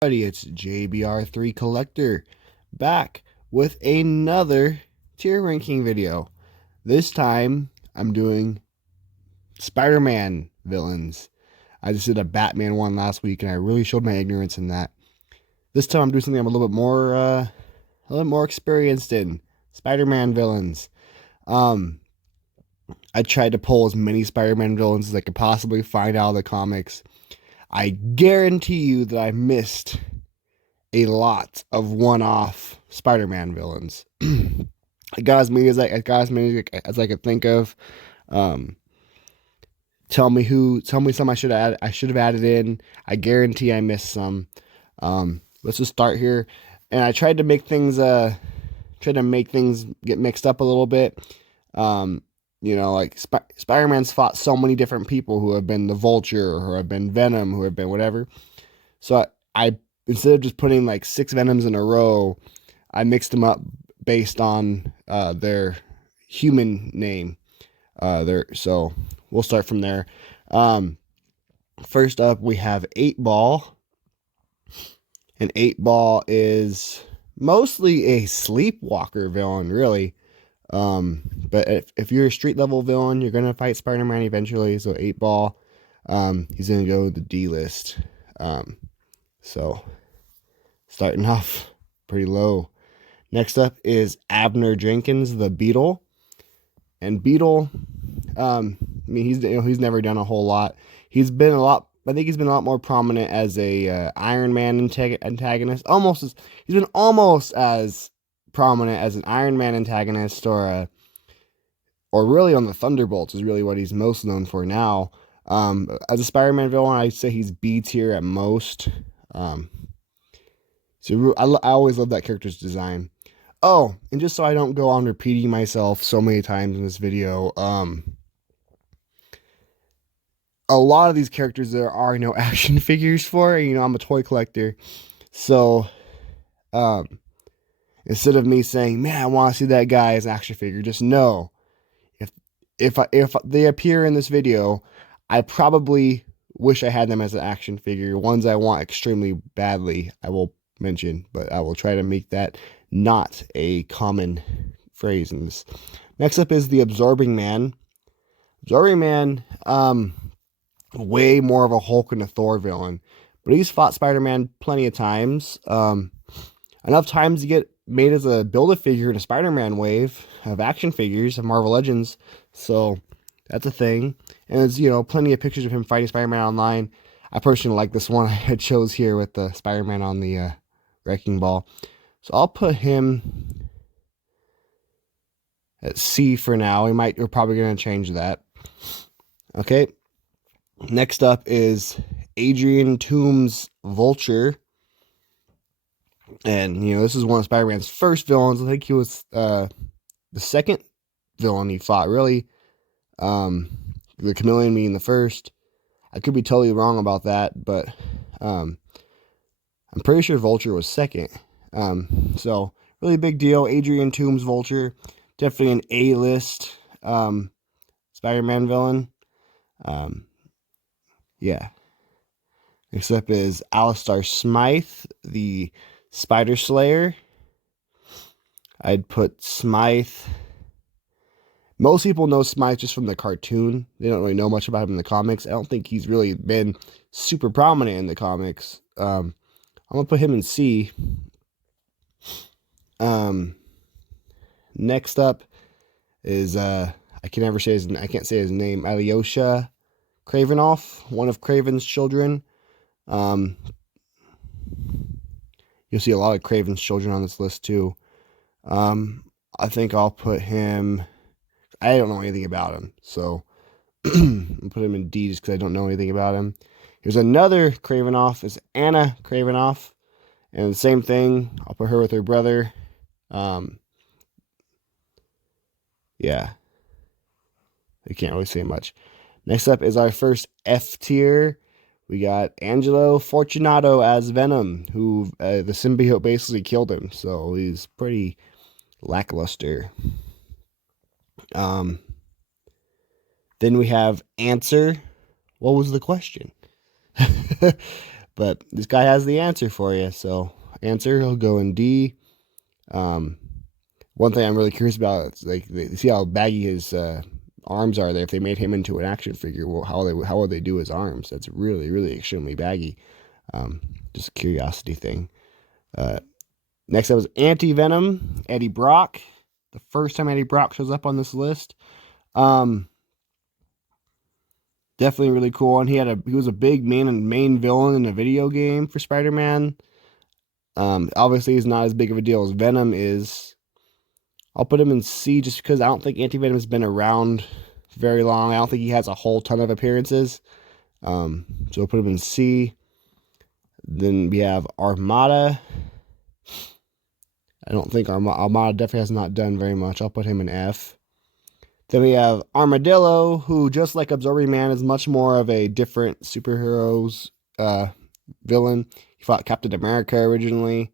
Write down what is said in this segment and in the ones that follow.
It's JBR3 Collector back with another tier ranking video. This time I'm doing Spider-Man villains. I just did a Batman one last week and I really showed my ignorance in that. This time I'm doing something I'm a little bit more experienced in. Spider-Man villains. I tried to pull as many Spider-Man villains as I could possibly find out of the comics. I guarantee you that I missed a lot of one-off Spider-Man villains. I got as many as I could think of. Tell me some I should have added in. I guarantee I missed some. Let's just start here. And I tried to make things get mixed up a little bit. Like Spider-Man's fought so many different people who have been the Vulture, who have been Venom, who have been whatever. So I instead of just putting like 6 Venoms in a row, I mixed them up based on their human name. So we'll start from there. First up, we have 8-Ball. And 8-Ball is mostly a sleepwalker villain, really. But if you're a street level villain, you're gonna fight Spider-Man eventually. So 8-Ball, he's gonna go the D list. So starting off pretty low. Next up is Abner Jenkins, the Beetle. And Beetle, he's never done a whole lot. I think he's been a lot more prominent as a Iron Man antagonist. He's been almost as prominent as an Iron Man antagonist, or really on the Thunderbolts is really what he's most known for now. As a Spider-Man villain, I'd say he's B tier at most. So I always love that character's design. Oh, and just so I don't go on repeating myself so many times in this video, a lot of these characters there are no action figures for. I'm a toy collector, so instead of me saying, "Man, I want to see that guy as an action figure," just know if they appear in this video, I probably wish I had them as an action figure. Ones I want extremely badly, I will mention, but I will try to make that not a common phrase in this. Next up is the Absorbing Man. Absorbing Man, way more of a Hulk and a Thor villain, but he's fought Spider-Man plenty of times. Enough times to get made as a Build-A-Figure in a Spider-Man wave of action figures of Marvel Legends. So that's a thing. And there's, plenty of pictures of him fighting Spider-Man online. I personally like this one I chose here with the Spider-Man on the Wrecking Ball. So I'll put him at C for now. We're probably going to change that. Okay. Next up is Adrian Toombs' Vulture. And, this is one of Spider-Man's first villains. I think he was the second villain he fought, really. The Chameleon being the first. I could be totally wrong about that, but I'm pretty sure Vulture was second. So, really big deal. Adrian Toombs' Vulture. Definitely an A-list Spider-Man villain. Yeah. Next up is Alistair Smythe, the Spider Slayer. I'd put Smythe. Most people know Smythe just from the cartoon. They don't really know much about him in the comics. I don't think he's really been super prominent in the comics. I'm gonna put him in C. Next up is I can't say his name. Alyosha Kravenoff, one of Kraven's children. You'll see a lot of Kraven's children on this list too. I think I'll put him. I don't know anything about him, so I'll put him in D just because I don't know anything about him. Here's another Kravenoff. Is Anna Kravenoff, and the same thing. I'll put her with her brother. Yeah, I can't really say much. Next up is our first F tier. We got Angelo Fortunato as Venom, who the symbiote basically killed him, so he's pretty lackluster. Then we have Answer. What was the question? But this guy has the answer for you. So answer, he'll go in D. One thing I'm really curious about is like, see how baggy his arms are there. If they made him into an action figure, well, how would they do his arms? That's really, really extremely baggy. Just a curiosity thing. Next up is Anti-Venom, Eddie Brock. The first time Eddie Brock shows up on this list. Definitely really cool. And he was a big main villain in a video game for Spider-Man. Obviously he's not as big of a deal as Venom is. I'll put him in C just because I don't think Anti-Venom has been around very long. I don't think he has a whole ton of appearances. So I'll put him in C. Then we have Armada. I don't think Armada definitely has not done very much. I'll put him in F. Then we have Armadillo, who, just like Absorbing Man, is much more of a different superheroes villain. He fought Captain America originally.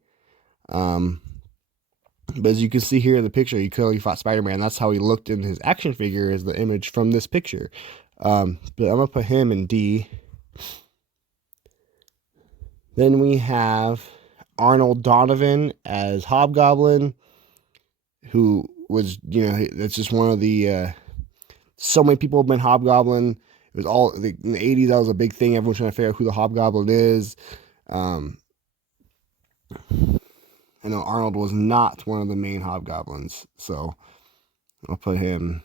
But as you can see here in the picture, he clearly fought Spider-Man. That's how he looked in his action figure, is the image from this picture. But I'm going to put him in D. Then we have Arnold Donovan as Hobgoblin, who was, that's just one of the, so many people have been Hobgoblin. It was all, in the 80s, that was a big thing. Everyone's trying to figure out who the Hobgoblin is. I know Arnold was not one of the main Hobgoblins, so I'll put him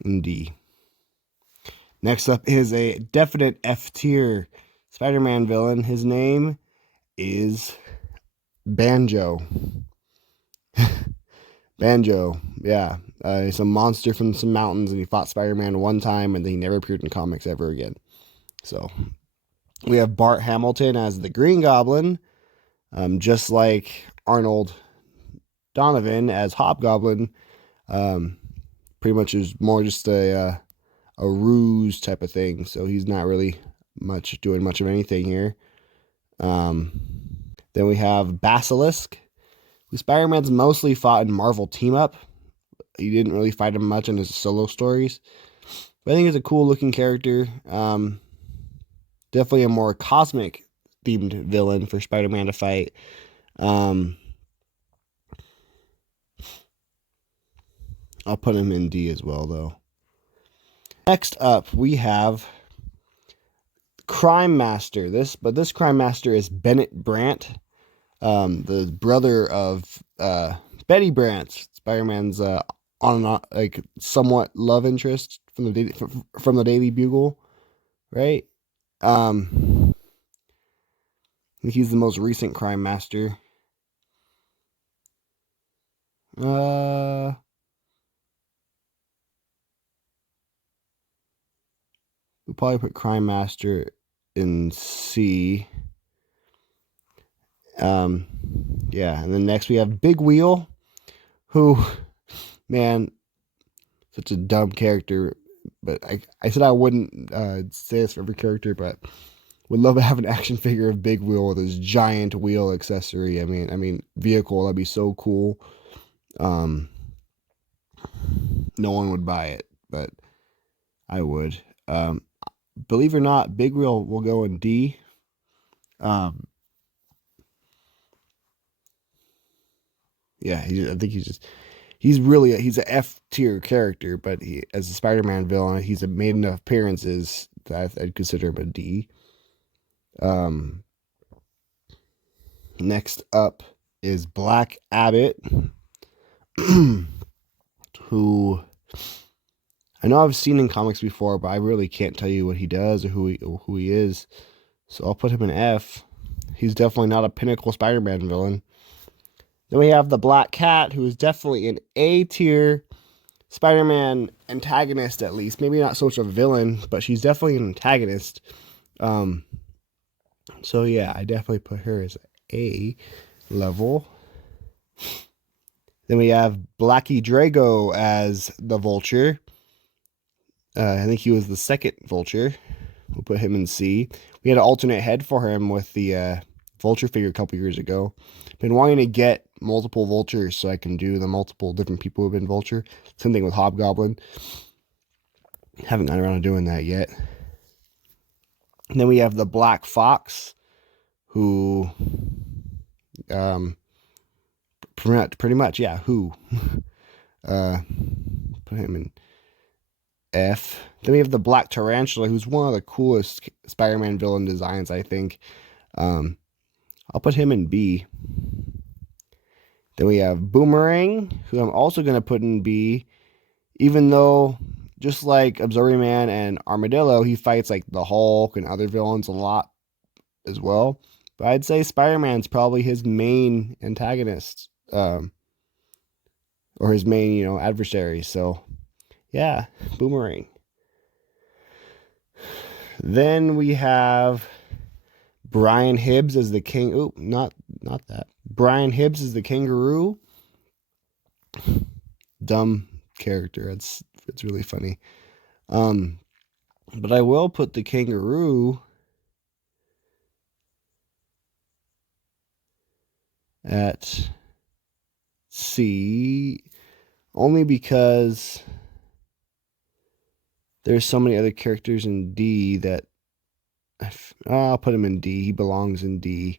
in D. Next up is a definite F tier Spider-Man villain. His name is Banjo. Banjo, yeah. He's a monster from some mountains, and he fought Spider-Man one time, and then he never appeared in comics ever again. So we have Bart Hamilton as the Green Goblin, just like Arnold Donovan as Hobgoblin. Pretty much is more just a ruse type of thing, so he's not really doing much of anything here. Then we have Basilisk, who Spider-Man's mostly fought in Marvel Team-Up. You didn't really fight him much in his solo stories, but I think he's a cool looking character. Definitely a more cosmic themed villain for Spider-Man to fight. I'll put him in D as well, though. Next up, we have Crime Master. This Crime Master is Bennett Brandt, the brother of Betty Brandt, Spider-Man's somewhat love interest from the Daily Bugle, right? I think he's the most recent Crime Master. We'll probably put Crime Master in C. Yeah, and then next we have Big Wheel, who, man, such a dumb character. But I said I wouldn't say this for every character, but would love to have an action figure of Big Wheel with his giant wheel accessory. I mean vehicle. That'd be so cool. No one would buy it, but I would. Believe it or not, Big Wheel will go in D. Yeah, I think he's an F tier character, but as a Spider-Man villain, he's made enough appearances that I'd consider him a D. Next up is Black Abbott, who I know I've seen in comics before, but I really can't tell you what he does or who he is. So I'll put him in F. He's definitely not a pinnacle Spider-Man villain. Then we have the Black Cat, who is definitely an A tier Spider-Man antagonist, at least. Maybe not so much a villain, but she's definitely an antagonist. So yeah, I definitely put her as A level. Then we have Blackie Drago as the Vulture. I think he was the second Vulture. We'll put him in C. We had an alternate head for him with the Vulture figure a couple years ago. Been wanting to get multiple Vultures so I can do the multiple different people who've been Vulture. Same thing with Hobgoblin. Haven't gotten around to doing that yet. And then we have the Black Fox, who, pretty much, yeah, who, put him in F. Then we have the Black Tarantula, who's one of the coolest Spider-Man villain designs, I think. I'll put him in B. Then we have Boomerang, who I'm also going to put in B, even though, just like Absorbing Man and Armadillo, he fights like the Hulk and other villains a lot as well. But I'd say Spider-Man's probably his main antagonist, or his main, adversary. So, yeah, Boomerang. Then we have Brian Hibbs as the king. Oh, not that. Brian Hibbs is the kangaroo. Dumb character. It's really funny. But I will put the kangaroo at C, only because there's so many other characters in D that I'll put him in D. He belongs in D.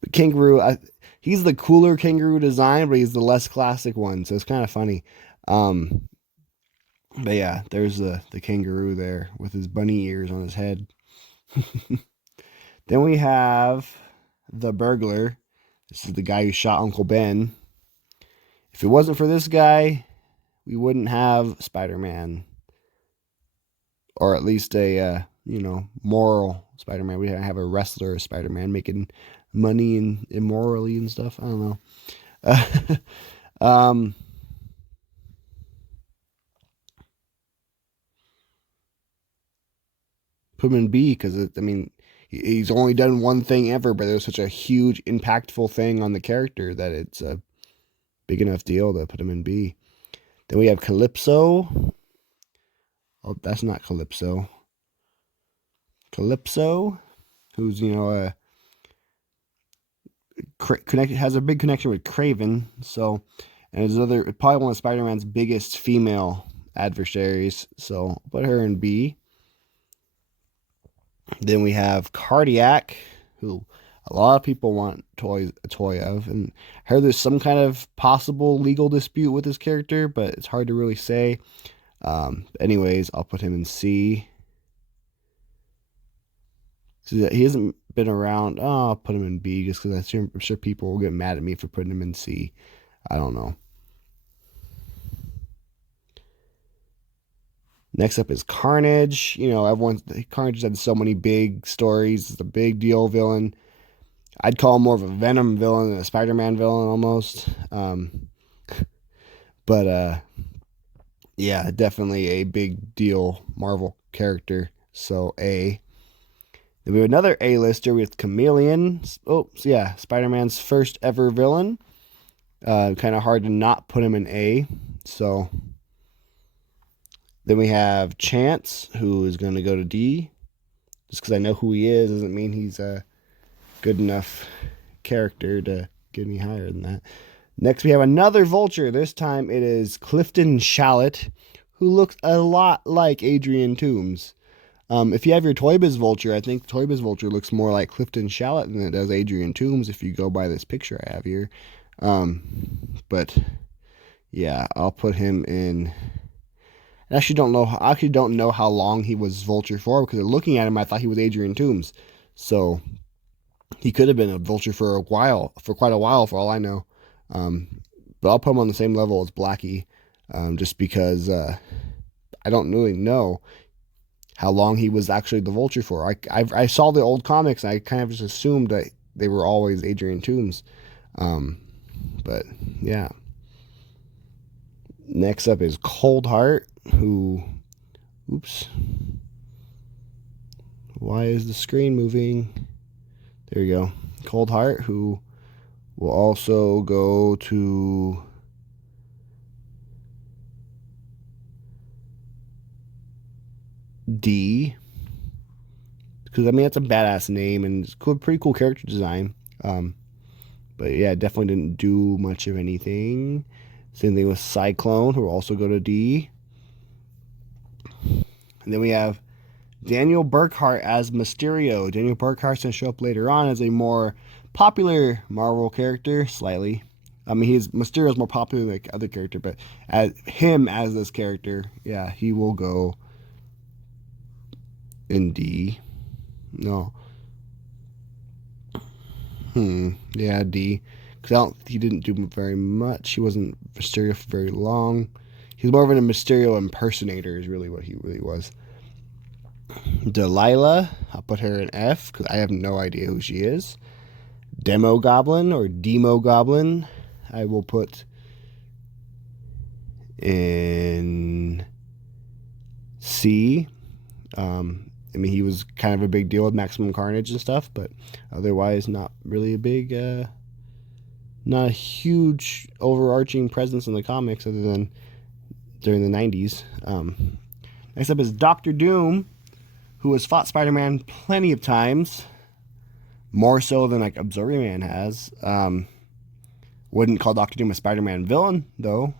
But kangaroo, he's the cooler kangaroo design, but he's the less classic one, so it's kind of funny. But yeah, there's the kangaroo there with his bunny ears on his head. Then we have the burglar. This is the guy who shot Uncle Ben. If it wasn't for this guy, we wouldn't have Spider-Man. Or at least a, moral Spider-Man. We don't have a wrestler Spider-Man making money and immorally and stuff. I don't know. Put him in B because, he's only done one thing ever, but it was such a huge, impactful thing on the character that it's a big enough deal to put him in B. Then we have Calypso. Oh, that's not Calypso. Calypso, who's, has a big connection with Kraven. So, and is probably one of Spider-Man's biggest female adversaries. So, I'll put her in B. Then we have Cardiac, who a lot of people want a toy of, and I heard there's some kind of possible legal dispute with this character, but it's hard to really say. Anyways, I'll put him in C. So he hasn't been around. Oh, I'll put him in B just because I'm sure people will get mad at me for putting him in C. I don't know. Next up is Carnage. Carnage has had so many big stories. It's a big deal villain. I'd call him more of a Venom villain than a Spider-Man villain almost. But yeah, definitely a big deal Marvel character. So A. Then we have another A-lister with Chameleon. Oh, so yeah, Spider-Man's first ever villain. Kind of hard to not put him in A. So then we have Chance, who is going to go to D. Just because I know who he is doesn't mean he's a good enough character to get any higher than that. Next, we have another Vulture. This time it is Clifton Shallot, who looks a lot like Adrian Toomes. If you have your Toy Biz Vulture, I think Toy Biz Vulture looks more like Clifton Shallot than it does Adrian Toomes if you go by this picture I have here. But yeah, I'll put him in. I actually don't know how long he was Vulture for, because looking at him, I thought he was Adrian Toomes. So he could have been a Vulture for quite a while, for all I know. But I'll put him on the same level as Blackie, just because I don't really know how long he was actually the Vulture for. I saw the old comics, and I kind of just assumed that they were always Adrian Toomes. But yeah. Next up is Coldheart, who, oops, why is the screen moving? There we go. Coldheart, who will also go to D, because it's a badass name and it's pretty cool character design. But yeah, definitely didn't do much of anything. Same thing with Cyclone, who will also go to D. And then we have Daniel Burkhart as Mysterio. Daniel Burkhart's going to show up later on as a more popular Marvel character, slightly. I mean, Mysterio's more popular than the other character, but as this character, yeah, he will go in D. No. Yeah, D. Because he didn't do very much. He wasn't Mysterio for very long. He's more of a Mysterio impersonator is really what he really was. Delilah, I'll put her in F because I have no idea who she is. Demo Goblin or Demo Goblin, I will put in C. I mean, he was kind of a big deal with Maximum Carnage and stuff, but otherwise not really a big, not a huge overarching presence in the comics other than during the 90s. Next up is Dr. Doom, who has fought Spider-Man plenty of times, more so than like Absorbing Man has. Wouldn't call Dr. Doom a Spider-Man villain, though.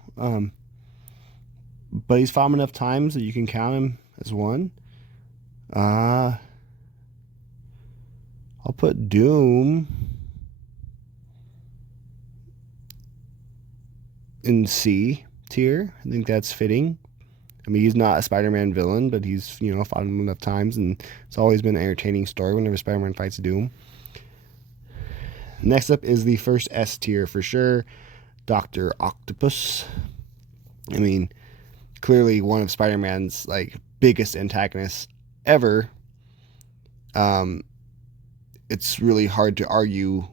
But he's fought him enough times that you can count him as one. I'll put Doom in C tier. I think that's fitting. I mean, he's not a Spider-Man villain, but he's, fought him enough times, and it's always been an entertaining story whenever Spider-Man fights Doom. Next up is the first S tier for sure, Dr. Octopus. I mean, clearly one of Spider-Man's biggest antagonists ever. It's really hard to argue,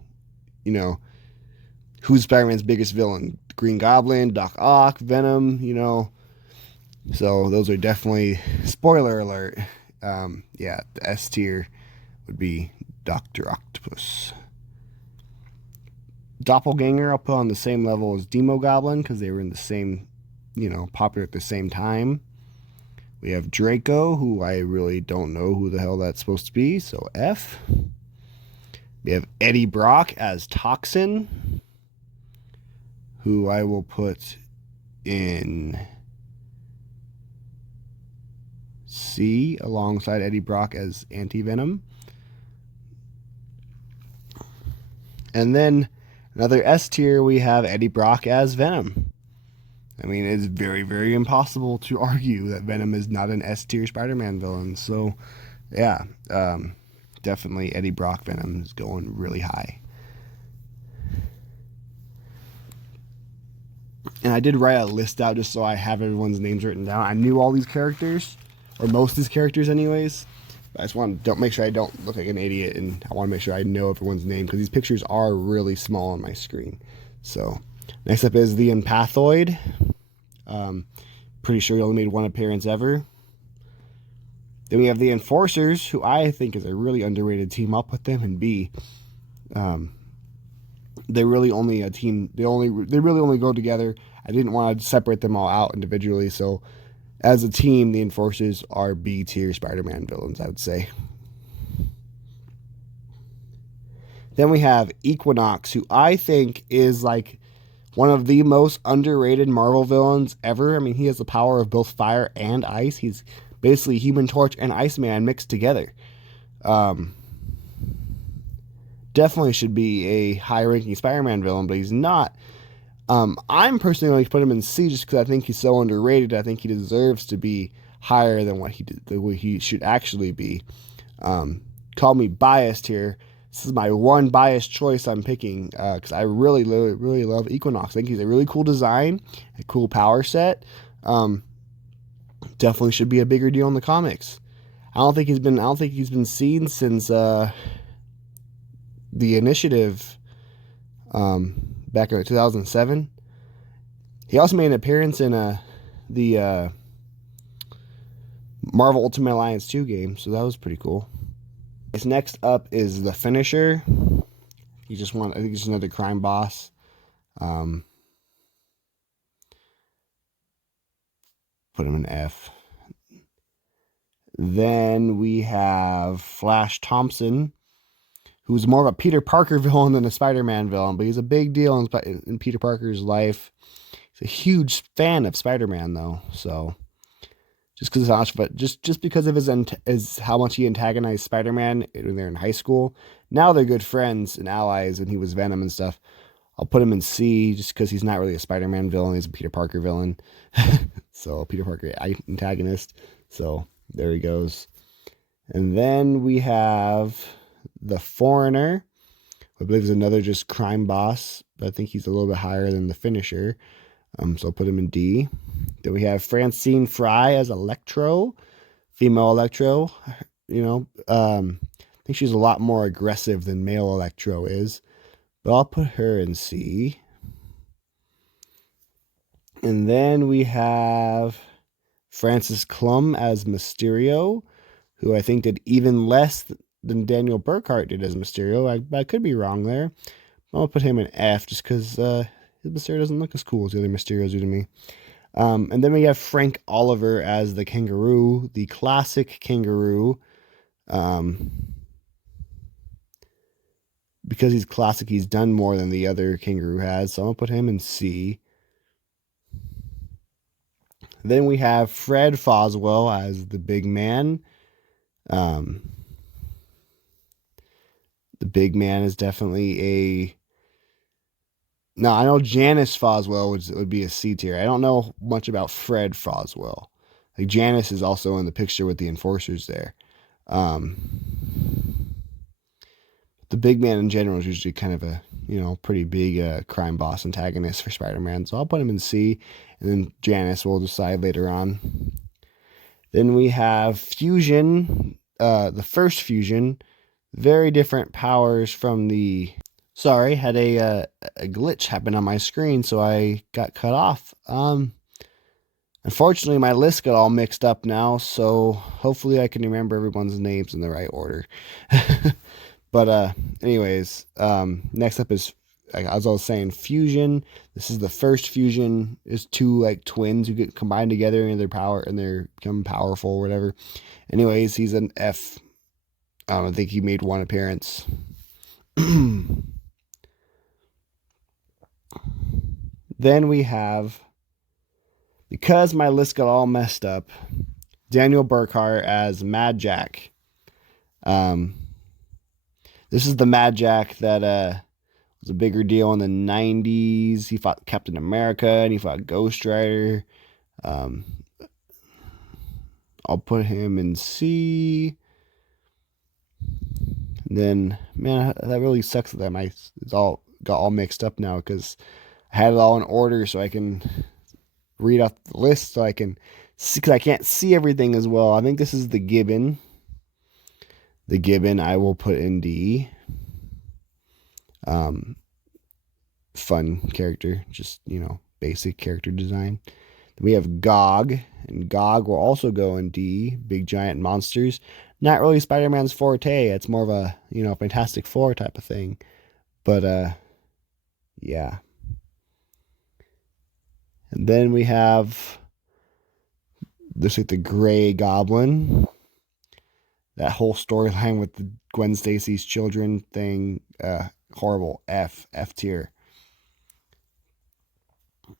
who's Spider-Man's biggest villain? Green Goblin, Doc Ock, Venom, So those are definitely, spoiler alert, the S tier would be Dr. Octopus. Doppelganger, I'll put on the same level as Demo Goblin because they were in the same, popular at the same time. We have Draco, who I really don't know who the hell that's supposed to be, so F. We have Eddie Brock as Toxin, who I will put in C, alongside Eddie Brock as Anti-Venom. And then another S tier, we have Eddie Brock as Venom. I mean, it's very, very impossible to argue that Venom is not an S tier Spider-Man villain. So, yeah, definitely Eddie Brock Venom is going really high. And I did write a list out just so I have everyone's names written down. I knew all these characters, or most of these characters anyways. But I just want to make sure I don't look like an idiot, and I want to make sure I know everyone's name because these pictures are really small on my screen. So, next up is the Empathoid. Pretty sure he only made one appearance ever. Then we have the Enforcers, who I think is a really underrated team. I'll put them in B. They're really only a team. They really only go together. I didn't want to separate them all out individually. So, as a team, the Enforcers are B tier Spider-Man villains, I would say. Then we have Equinox, who I think is one of the most underrated Marvel villains ever. I mean, he has the power of both fire and ice. He's basically Human Torch and Iceman mixed together. Definitely should be a high-ranking Spider-Man villain, but he's not. I'm personally going to put him in C just because I think he's so underrated. I think he deserves to be higher than what he should actually be. Call me biased here. This is my one biased choice I'm picking because I really, really, really love Equinox. I think he's a really cool design, a cool power set. Definitely should be a bigger deal in the comics. I don't think he's been seen since the Initiative back in 2007. He also made an appearance in the Marvel Ultimate Alliance 2 game, so that was pretty cool. Next up is the Finisher. I think he's another crime boss. Put him in F. Then we have Flash Thompson, who's more of a Peter Parker villain than a Spider-Man villain, but he's a big deal in Peter Parker's life. He's a huge fan of Spider-Man, though, so just because just because of his how much he antagonized Spider-Man when they're in high school. Now they're good friends and allies, and he was Venom and stuff. I'll put him in C just because he's not really a Spider-Man villain. He's a Peter Parker villain. So Peter Parker antagonist. So there he goes. And then we have the Foreigner. I believe is another just crime boss, but I think he's a little bit higher than the Finisher. So I'll put him in D. Then we have Francine Fry as Electro, female Electro. I think she's a lot more aggressive than male Electro is, but I'll put her in C. And then we have Francis Klum as Mysterio, who I think did even less than Daniel Burkhart did as Mysterio. I could be wrong there. I'll put him in F just because Mysterio doesn't look as cool as the other Mysterios do to me. And then we have Frank Oliver as the Kangaroo, the classic Kangaroo. Because he's classic, he's done more than the other Kangaroo has, so I'm going to put him in C. Then we have Fred Foswell as the Big Man. The Big Man is definitely a... No, I know Janice Foswell would be a C tier. I don't know much about Fred Foswell. Like Janice is also in the picture with the Enforcers there. The Big Man in general is usually kind of a, pretty big crime boss antagonist for Spider-Man. So I'll put him in C, and then Janice we'll decide later on. Then we have Fusion, the first Fusion. Very different powers from the... Sorry, had a glitch happen on my screen, so I got cut off. Unfortunately, my list got all mixed up now, so hopefully I can remember everyone's names in the right order. But anyways, next up is, as I was saying, Fusion. This is the first Fusion. Is two twins who get combined together and they become powerful or whatever. Anyways, he's an F. I think he made one appearance. Then we have, because my list got all messed up, Daniel Burkhart as Mad Jack. This is the Mad Jack that was a bigger deal in the 90s. He fought Captain America and he fought Ghost Rider. I'll put him in C. And then, man, that really sucks that it's all got all mixed up now because I had it all in order so I can read off the list so I can see, because I can't see everything as well. I think this is the Gibbon. The Gibbon I will put in D. Fun character, just, basic character design. Then we have Gog, and Gog will also go in D. Big giant monsters. Not really Spider-Man's forte. It's more of a, Fantastic Four type of thing. But, yeah. And then we have, looks like the Gray Goblin. That whole storyline with the Gwen Stacy's children thing, horrible. F tier.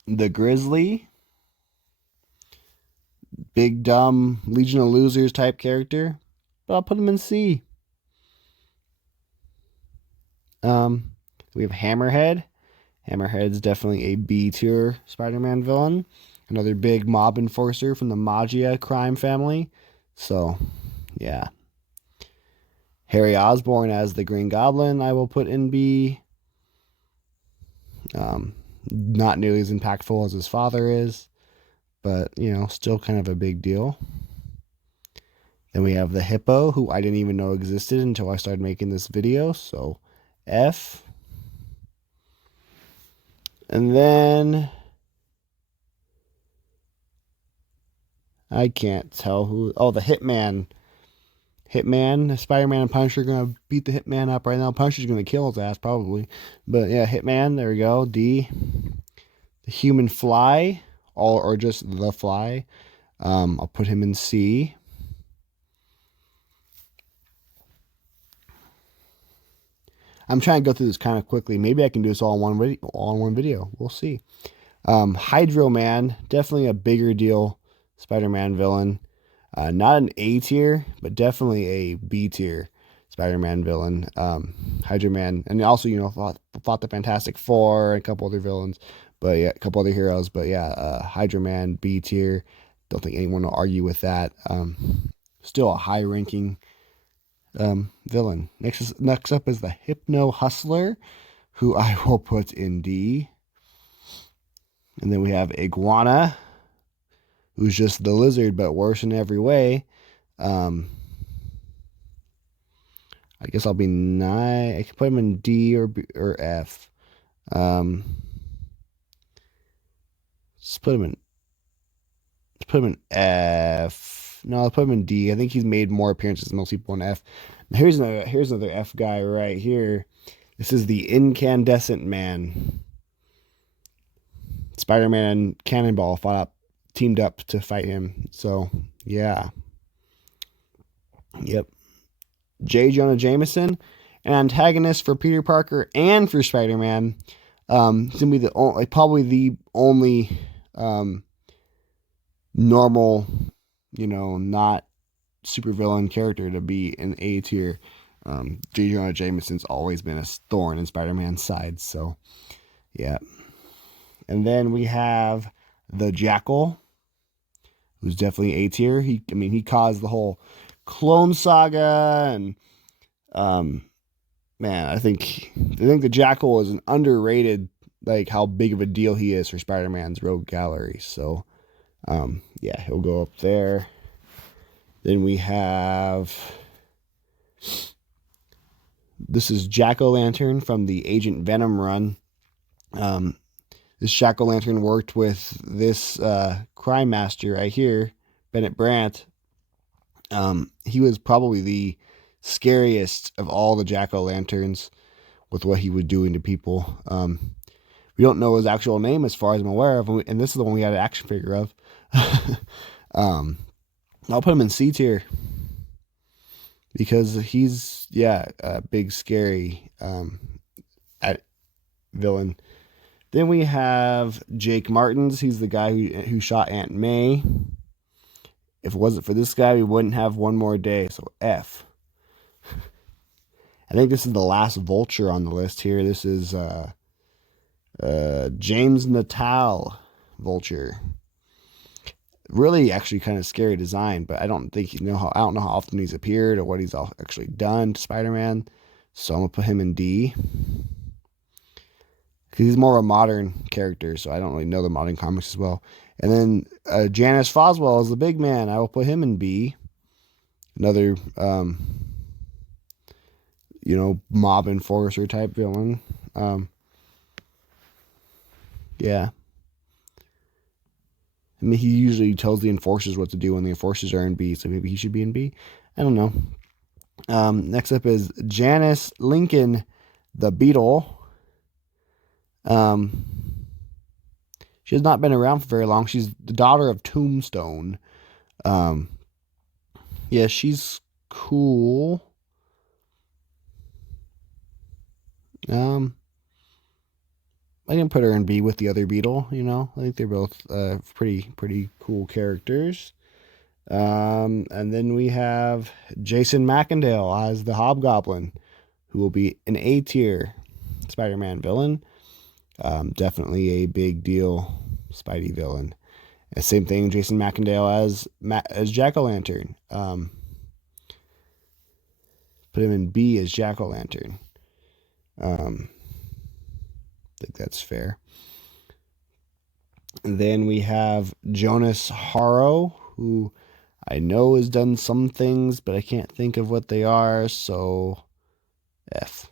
The Grizzly, big dumb Legion of Losers type character, but I'll put him in C. We have Hammerhead. Hammerhead's definitely a B tier Spider-Man villain. Another big mob enforcer from the Maggia crime family. So, yeah. Harry Osborn as the Green Goblin, I will put in B. Not nearly as impactful as his father is, but, still kind of a big deal. Then we have the Hippo, who I didn't even know existed until I started making this video, so F. And then I can't tell who... Oh, the Hitman. Hitman, Spider-Man and Punisher are going to beat the Hitman up right now. Punisher's going to kill his ass, probably. But yeah, Hitman, there we go. D. The Human Fly, or just the Fly. I'll put him in C. I'm trying to go through this kind of quickly. Maybe I can do this all in one video. We'll see. Hydro Man, definitely a bigger deal Spider-Man villain. Not an A tier, but definitely a B tier Spider-Man villain. Hydra Man, and also, fought the Fantastic Four and a couple other villains, but yeah, a couple other heroes. But yeah, Hydra Man, B tier. Don't think anyone will argue with that. Still a high-ranking villain. Next up is the Hypno Hustler, who I will put in D. And then we have Iguana, who's just the lizard, but worse in every way. I guess I'll be 9. I can put him in D or B, or F. Let's put him in F. No, I'll put him in D. I think he's made more appearances than most people in F. Here's another F guy right here. This is the Incandescent Man. Spider-Man and Cannonball teamed up to fight him. So, yeah. Yep. J. Jonah Jameson, an antagonist for Peter Parker and for Spider-Man. He's gonna be probably the only normal, not supervillain character to be an A tier. J. Jonah Jameson's always been a thorn in Spider-Man's side. So, yeah. And then we have the Jackal, who's definitely A tier. He caused the whole clone saga, and man, I think the Jackal is an underrated, like, how big of a deal he is for Spider-Man's Rogue Gallery. So, yeah, he'll go up there. Then we have, this is Jack-O-Lantern from the Agent Venom run. This Jack-O-Lantern worked with this crime master right here, Bennett Brandt. He was probably the scariest of all the Jack-O-Lanterns with what he was doing to people. We don't know his actual name as far as I'm aware of, and this is the one we had an action figure of. I'll put him in C tier because he's, a big, scary villain. Then we have Jake Martins. He's the guy who shot Aunt May. If it wasn't for this guy, we wouldn't have One More Day. So F. I think this is the last Vulture on the list here. This is James Natal Vulture. Really, actually, kind of scary design, but I don't know how often he's appeared or what he's actually done to Spider-Man. So I'm gonna put him in D. Because he's more of a modern character, so I don't really know the modern comics as well. And then Janice Foswell is the big man. I will put him in B. Another, mob enforcer type villain. Yeah. He usually tells the enforcers what to do when the enforcers are in B, so maybe he should be in B. I don't know. Next up is Janice Lincoln, the Beetle. She has not been around for very long. She's the daughter of Tombstone. Yeah, she's cool. I can put her in B with the other Beetle. I think they're both pretty cool characters. And then we have Jason McIndale as the Hobgoblin, who will be an A tier Spider-Man villain. Definitely a big deal Spidey villain. And same thing, Jason McIndale as Jack-O-Lantern. Put him in B as Jack-O-Lantern. I think that's fair. And then we have Jonas Haro, who I know has done some things, but I can't think of what they are, so F.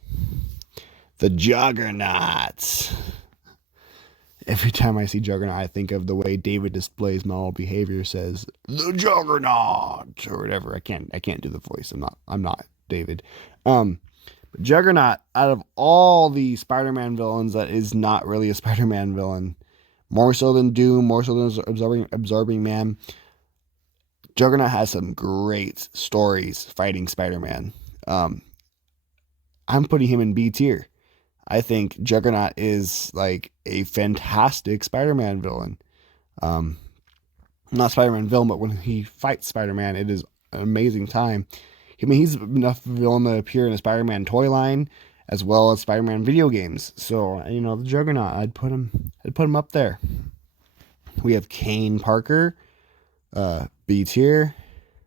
The Juggernaut. Every time I see Juggernaut, I think of the way David displays moral behavior, says the Juggernaut or whatever. I can't do the voice. I'm not David. But Juggernaut, out of all the Spider-Man villains, that is not really a Spider-Man villain. More so than Doom, more so than Absorbing Man. Juggernaut has some great stories fighting Spider-Man. I'm putting him in B tier. I think Juggernaut is like a fantastic Spider-Man villain. not Spider-Man villain, but when he fights Spider-Man, it is an amazing time. I mean, he's enough villain to appear in a Spider-Man toy line as well as Spider-Man video games. So, you know, the Juggernaut, I'd put him up there. We have Kane Parker, B tier.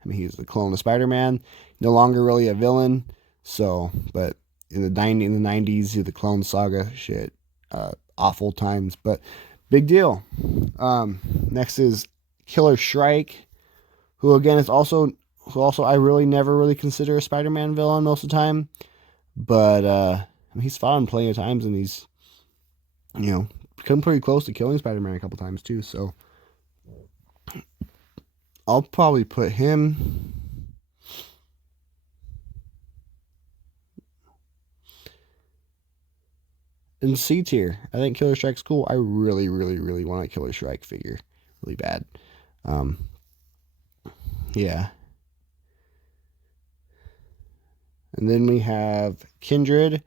I mean, he's the clone of Spider-Man. No longer really a villain. So, but in the 90s, the Clone Saga shit, awful times, but big deal. Next is Killer Shrike, who again is also I really never really consider a Spider-Man villain most of the time, but I mean, he's fought him plenty of times, and he's, you know, come pretty close to killing Spider-Man a couple times too. So I'll probably put him in C tier. I think Killer Shrike's cool. I really, really, really want a Killer Shrike figure, really bad. Yeah. And then we have Kindred,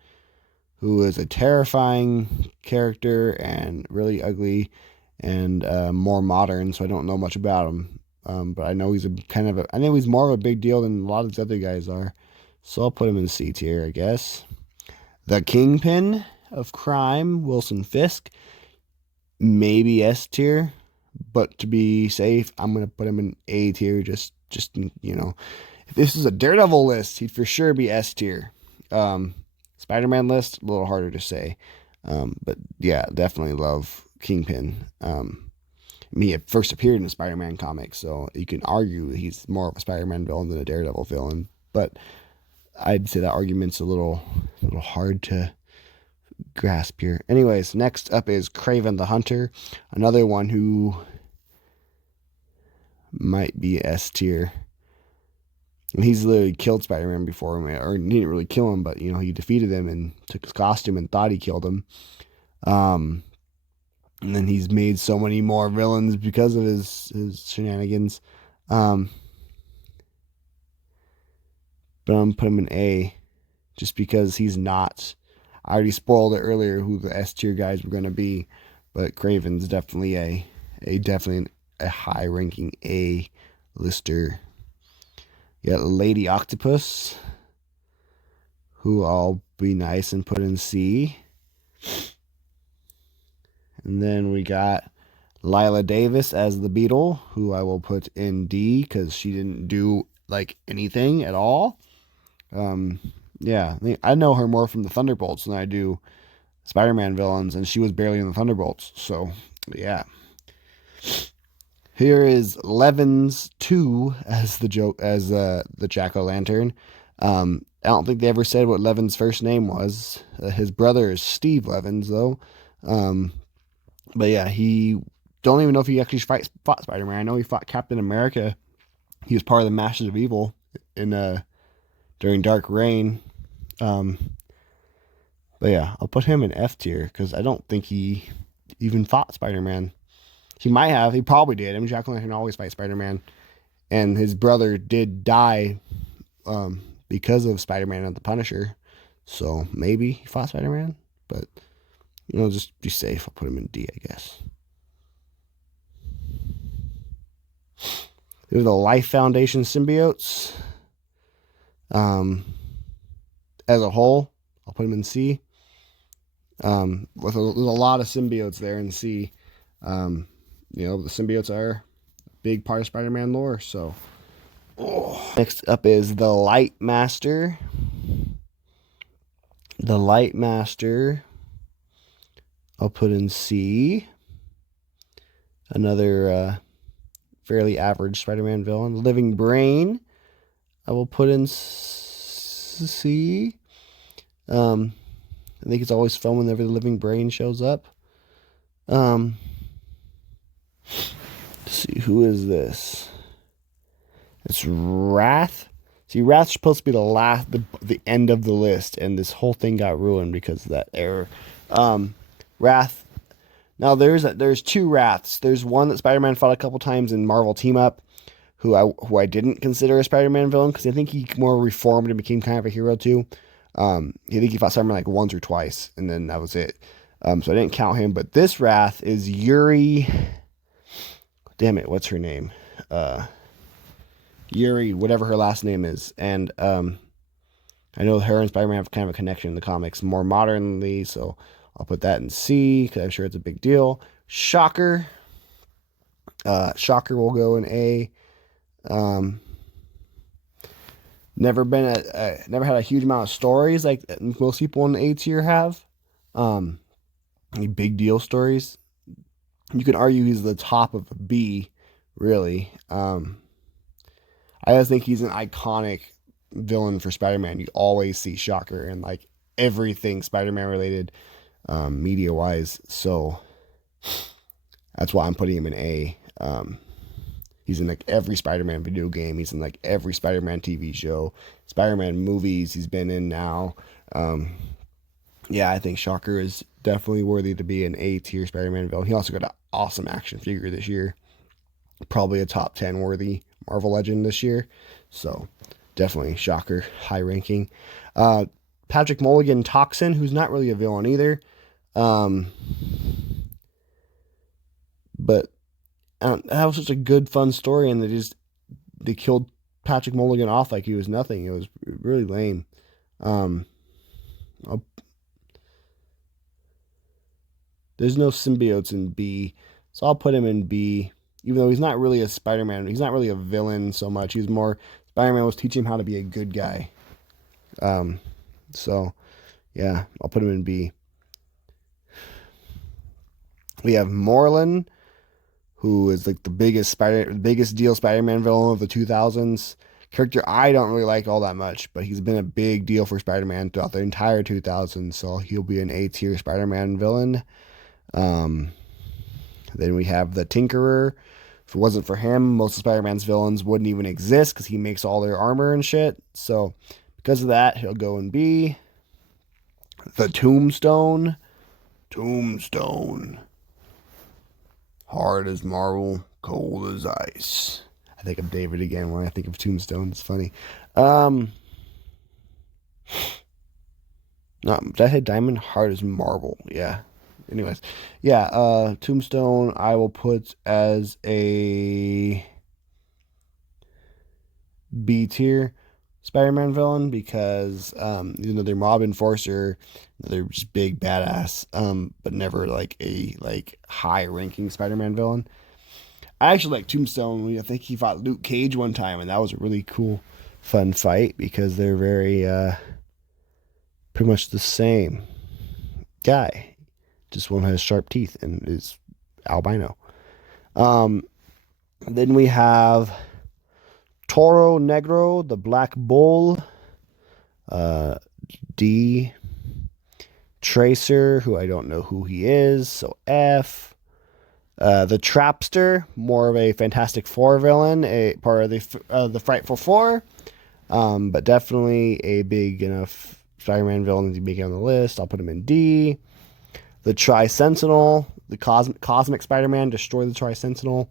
who is a terrifying character and really ugly and more modern, so I don't know much about him. But I know he's I know he's more of a big deal than a lot of these other guys are. So I'll put him in C tier, I guess. The Kingpin of Crime, Wilson Fisk, maybe S tier, but to be safe, I'm gonna put him in A tier. Just you know, if this is a Daredevil list, he'd for sure be S tier. Spider-Man list, a little harder to say, but yeah, definitely love Kingpin. He first appeared in the Spider-Man comics, so you can argue he's more of a Spider-Man villain than a Daredevil villain, but I'd say that argument's a little hard to grasp here. Anyways, next up is Kraven the Hunter, another one who might be S tier. And he's literally killed Spider-Man before him, or he didn't really kill him, but you know, he defeated him and took his costume and thought he killed him. And then he's made so many more villains because of his shenanigans. But I'm gonna put him in A, just because he's not. I already spoiled it earlier who the S tier guys were gonna be, but Kraven's definitely a high ranking A lister. You got Lady Octopus, who I'll be nice and put in C. And then we got Lyla Davis as the Beetle, who I will put in D because she didn't do like anything at all. Yeah, I know her more from the Thunderbolts than I do Spider-Man villains, and she was barely in the Thunderbolts. So yeah. Here is Levens 2 as the Jack-O-Lantern. I don't think they ever said what Levin's first name was. His brother is Steve Levens, though. But yeah, he don't even know if he actually fought Spider-Man. I know he fought Captain America. He was part of the Masters of Evil during Dark Reign. But yeah, I'll put him in F tier because I don't think he even fought Spider-Man. He might have. He probably did. I mean, Jack-O-Lantern always fight Spider-Man. And his brother did die because of Spider-Man and the Punisher. So maybe he fought Spider-Man. But, you know, just be safe. I'll put him in D, I guess. These are the Life Foundation symbiotes. As a whole, I'll put him in C. There's a lot of symbiotes there in C. You know, the symbiotes are a big part of Spider-Man lore, so. Next up is the Light Master. The Light Master, I'll put in C. Another fairly average Spider-Man villain. Living Brain, I will put in C. I think it's always fun whenever the Living Brain shows up. Let's see, who is this? It's Wrath. See, Wrath's supposed to be the end of the list, and this whole thing got ruined because of that error. Wrath. Now there's two Wraths. There's one that Spider-Man fought a couple times in Marvel Team Up, who I didn't consider a Spider-Man villain because I think he more reformed and became kind of a hero too. I think he fought Spider-Man like once or twice, and then that was it. So I didn't count him. But this Wrath is Yuri. damn it, what's her name? Yuri, whatever her last name is. And I know her and Spider-Man have kind of a connection in the comics more modernly, so I'll put that in C because I'm sure it's a big deal. Shocker. Shocker will go in A. Never had a huge amount of stories like most people in the A tier have. Any big deal stories. You can argue he's the top of a B, really. I just think he's an iconic villain for Spider-Man. You always see Shocker in like everything Spider-Man related, media wise. So that's why I'm putting him in A. He's in like every Spider-Man video game. He's in like every Spider-Man TV show, Spider-Man movies he's been in now. Yeah, I think Shocker is definitely worthy to be an A tier Spider-Man villain. He also got an awesome action figure this year. Probably a top 10 worthy Marvel Legend this year. So definitely Shocker, high ranking. Patrick Mulligan Toxin, who's not really a villain either. But that was such a good, fun story, and they killed Patrick Mulligan off like he was nothing. It was really lame. There's no symbiotes in B, so I'll put him in B, even though he's not really a Spider-Man. He's not really a villain so much. He's more, Spider-Man was teaching him how to be a good guy. So, yeah, I'll put him in B. We have Morlun, who is like the biggest deal Spider-Man villain of the 2000s. Character I don't really like all that much, but he's been a big deal for Spider-Man throughout the entire 2000s, so he'll be an A-tier Spider-Man villain. Then we have the Tinkerer. If it wasn't for him, most of Spider-Man's villains wouldn't even exist because he makes all their armor and shit. So because of that, he'll go in B. The Tombstone. Hard as marble, cold as ice. I think of David again when I think of Tombstone. It's funny. No, did I hit diamond? Hard as marble. Yeah. Anyways. Yeah, Tombstone I will put as a B tier Spider-Man villain because they're mob enforcer, they're just big badass, but never like a high ranking Spider-Man villain. I actually like Tombstone. I think he fought Luke Cage one time, and that was a really cool, fun fight because they're very pretty much the same guy. Just one has sharp teeth and is albino. Then we have Toro Negro, the Black Bull. D. Tracer, who I don't know who he is, so F. The Trapster, more of a Fantastic Four villain, a part of the Frightful Four, but definitely a big enough Spider-Man villain to make it on the list. I'll put him in D. The Tri-Sentinel, the Cosmic Spider-Man, destroy the Tri-Sentinel.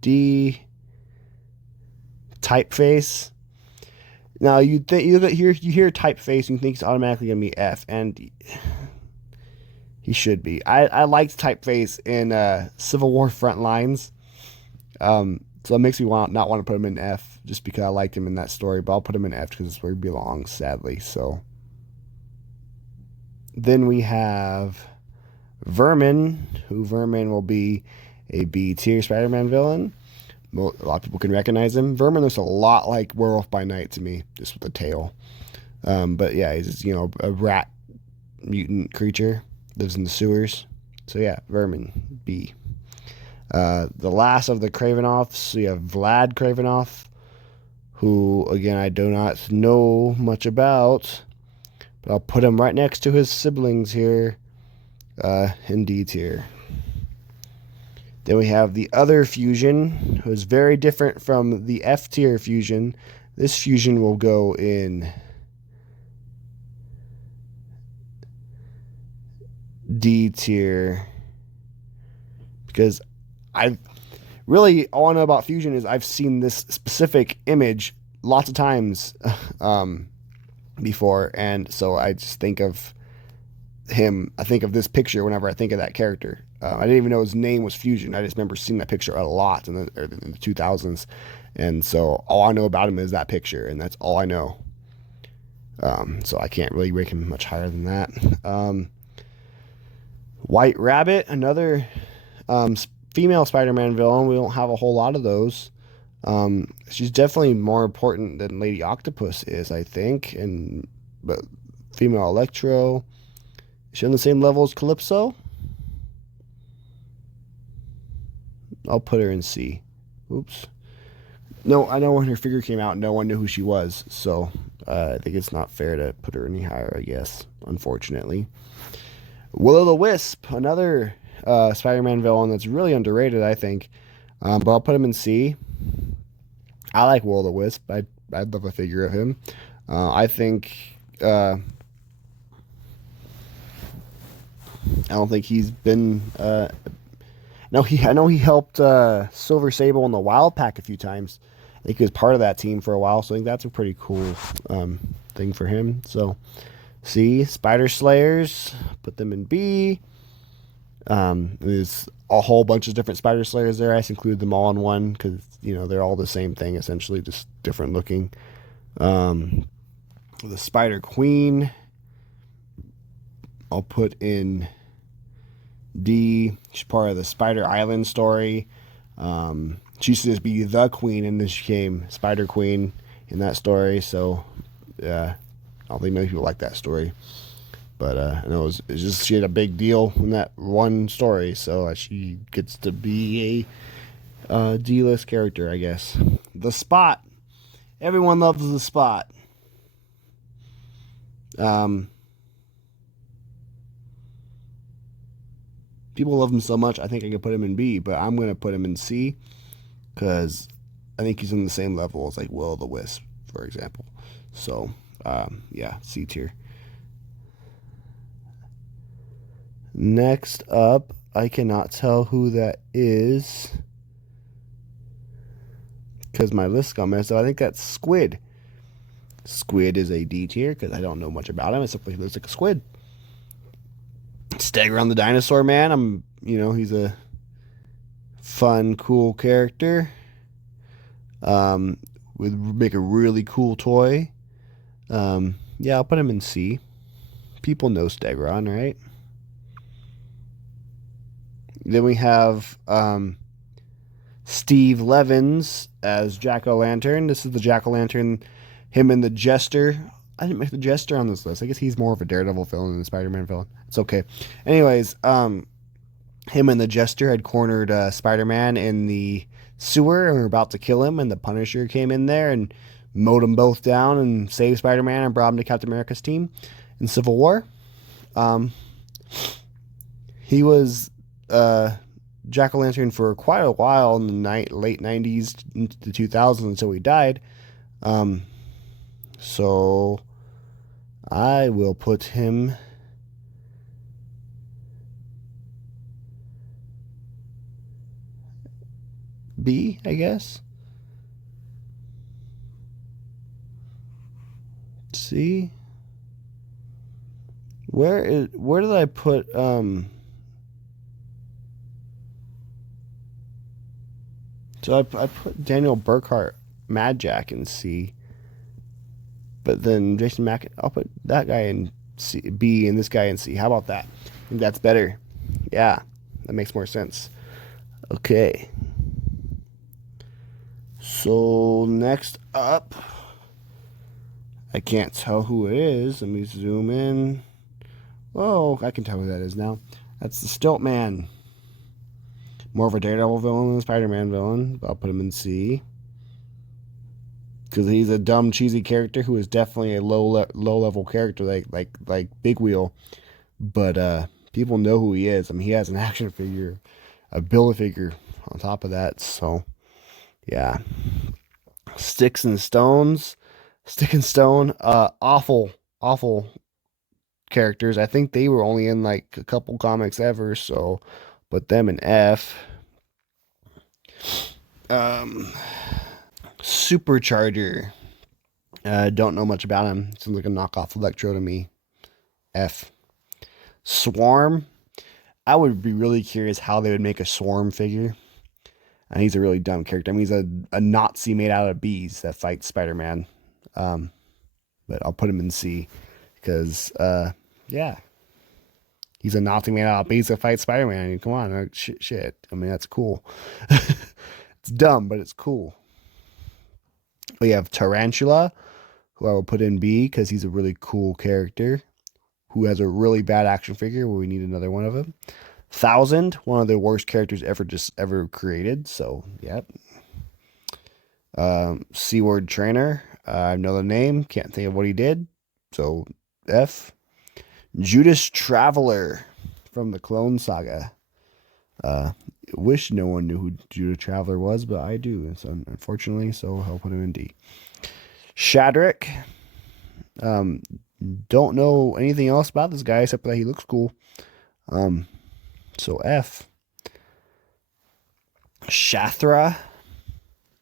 D. Typeface. Now you hear Typeface and you think it's automatically gonna be F, and he should be. I liked Typeface in Civil War Frontlines, so it makes me not want to put him in F just because I liked him in that story. But I'll put him in F because it's where he belongs, sadly. So then we have Vermin, who Vermin will be a B tier Spider-Man villain. A lot of people can recognize him. Vermin looks a lot like Werewolf by Night to me, just with a tail. But yeah, he's just, a rat mutant creature, lives in the sewers. So yeah, Vermin, B. The last of the Kravenoffs, we have Vlad Kravenov, who, again, I do not know much about, but I'll put him right next to his siblings here in D tier. Then we have the other fusion, who is very different from the F tier fusion. This fusion will go in D tier because all I know about fusion is I've seen this specific image lots of times before, and so I just think of him, I think of this picture whenever I think of that character. I didn't even know his name was Fusion. I just remember seeing that picture a lot in the 2000s. And so all I know about him is that picture, and that's all I know. So I can't really rank him much higher than that. White Rabbit, another female Spider-Man villain. We don't have a whole lot of those. She's definitely more important than Lady Octopus is, I think. But female Electro, is she on the same level as Calypso? I'll put her in C. Oops. No, I know when her figure came out, no one knew who she was. So I think it's not fair to put her any higher, I guess, unfortunately. Willow the Wisp, another Spider-Man villain that's really underrated, I think. But I'll put him in C. I like Willow the Wisp. I'd love a figure of him. I think... I don't think he's been... I know he helped Silver Sable in the Wild Pack a few times. I think he was part of that team for a while, so I think that's a pretty cool thing for him. So, C. Spider Slayers, put them in B. There's a whole bunch of different Spider Slayers there. I just include them all in one because, they're all the same thing, essentially, just different looking. The Spider Queen, I'll put in D. She's part of the Spider Island story. She used to just be the queen, and then she became Spider Queen in that story. So, I don't think many people like that story. But I know it's just she had a big deal in that one story, so she gets to be a D-list character, I guess. The Spot. Everyone loves the Spot. People love him so much, I think I could put him in B, but I'm going to put him in C because I think he's on the same level as like Willow the Wisp, for example. So, yeah, C tier. Next up, I cannot tell who that is because my list got messed up. I think that's Squid. Squid is a D tier because I don't know much about him except he looks like a squid. Stegoron the Dinosaur Man. He's a fun, cool character. Would make a really cool toy. Yeah, I'll put him in C. People know Stegoron, right? Then we have Steve Levins as Jack-O-Lantern. This is the Jack-O-Lantern. Him and the Jester. I didn't make the Jester on this list. I guess he's more of a Daredevil villain than a Spider-Man villain. It's okay. Anyways, him and the Jester had cornered Spider-Man in the sewer and were about to kill him, and the Punisher came in there and mowed them both down and saved Spider-Man and brought him to Captain America's team in Civil War. He was Jack-O-Lantern for quite a while in the late 90s into the 2000s until he died. So I will put him B, I guess. C. Where did I put so I put Daniel Burkhart Mad Jack in C. But then Jason Mack, I'll put that guy in C, B and this guy in C. How about that? I think that's better. Yeah, that makes more sense. Okay. So next up, I can't tell who it is. Let me zoom in. Oh, I can tell who that is now. That's the Stilt Man. More of a Daredevil villain than a Spider-Man villain. But I'll put him in C. Because he's a dumb, cheesy character who is definitely a low-level character like Big Wheel. But people know who he is. I mean, he has an action figure, a Build-A-Figure on top of that. So, yeah. Sticks and Stones. Stick and Stone. Awful characters. I think they were only in like a couple comics ever. So, put them in F. Supercharger. Don't know much about him. Seems like a knockoff Electro to me. F. Swarm. I would be really curious how they would make a Swarm figure. And he's a really dumb character. I mean, he's a Nazi made out of bees that fights Spider-Man. But I'll put him in C because, yeah, he's a Nazi made out of bees that fights Spider-Man. I mean, come on, shit. I mean, that's cool. It's dumb, but it's cool. We have Tarantula, who I will put in B because he's a really cool character who has a really bad action figure where we need another one of him. 1000, one of the worst characters ever created. So, yep. Seaward Trainer. I know the name. Can't think of what he did. So, F. Judas Traveler from the Clone Saga. Wish no one knew who Judas Traveler was, but I do. So, unfortunately, so I'll put him in D. Shadrick. Don't know anything else about this guy except that he looks cool. So F. Shathra.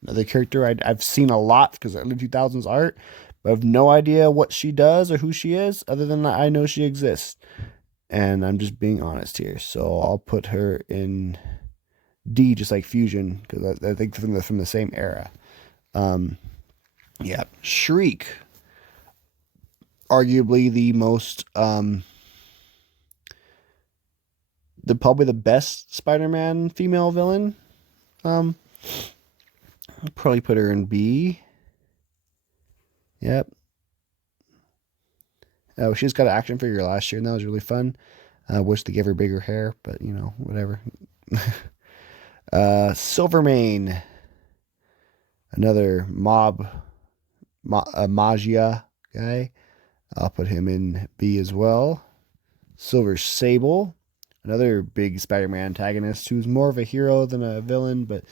Another character I've seen a lot because early 2000s art, but I have no idea what she does or who she is, other than I know she exists. And I'm just being honest here. So I'll put her in D, just like Fusion, because I think from the same era. Yeah. Shriek. Arguably the most, probably the best Spider-Man female villain. I'll probably put her in B. Yep. Oh, she just got an action figure last year, and that was really fun. I wish they gave her bigger hair, but, you know, whatever. Silvermane. Another Magia guy. I'll put him in B as well. Silver Sable. Another big Spider-Man antagonist who's more of a hero than a villain, but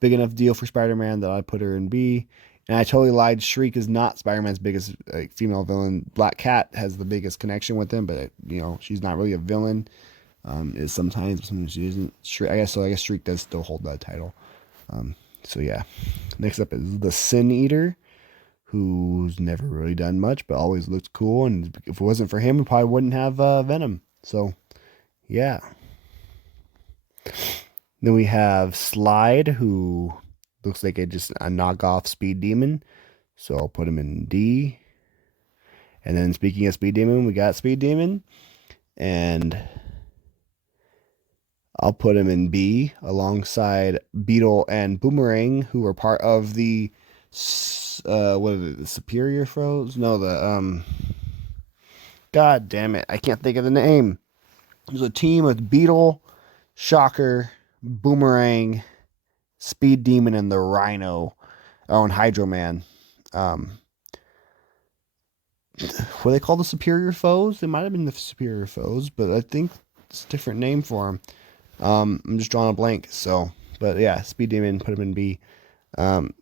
big enough deal for Spider-Man that I put her in B. And I totally lied. Shriek is not Spider-Man's biggest female villain. Black Cat has the biggest connection with him, but you know she's not really a villain. Is sometimes, but sometimes she isn't. I guess Shriek does still hold that title. So yeah. Next up is the Sin Eater, who's never really done much, but always looked cool. And if it wasn't for him, we probably wouldn't have Venom. So yeah. Then we have Slide, who looks like just a knockoff Speed Demon. So I'll put him in D. And then speaking of Speed Demon, we got Speed Demon. And I'll put him in B alongside Beetle and Boomerang, who are part of the what is it, the Superior Foes? No, the God damn it, I can't think of the name. There's a team with Beetle, Shocker, Boomerang, Speed Demon, and the Rhino. Oh, and Hydro Man. Were they called the Superior Foes? They might have been the Superior Foes, but I think it's a different name for them. I'm just drawing a blank. So, but yeah, Speed Demon, put him in B.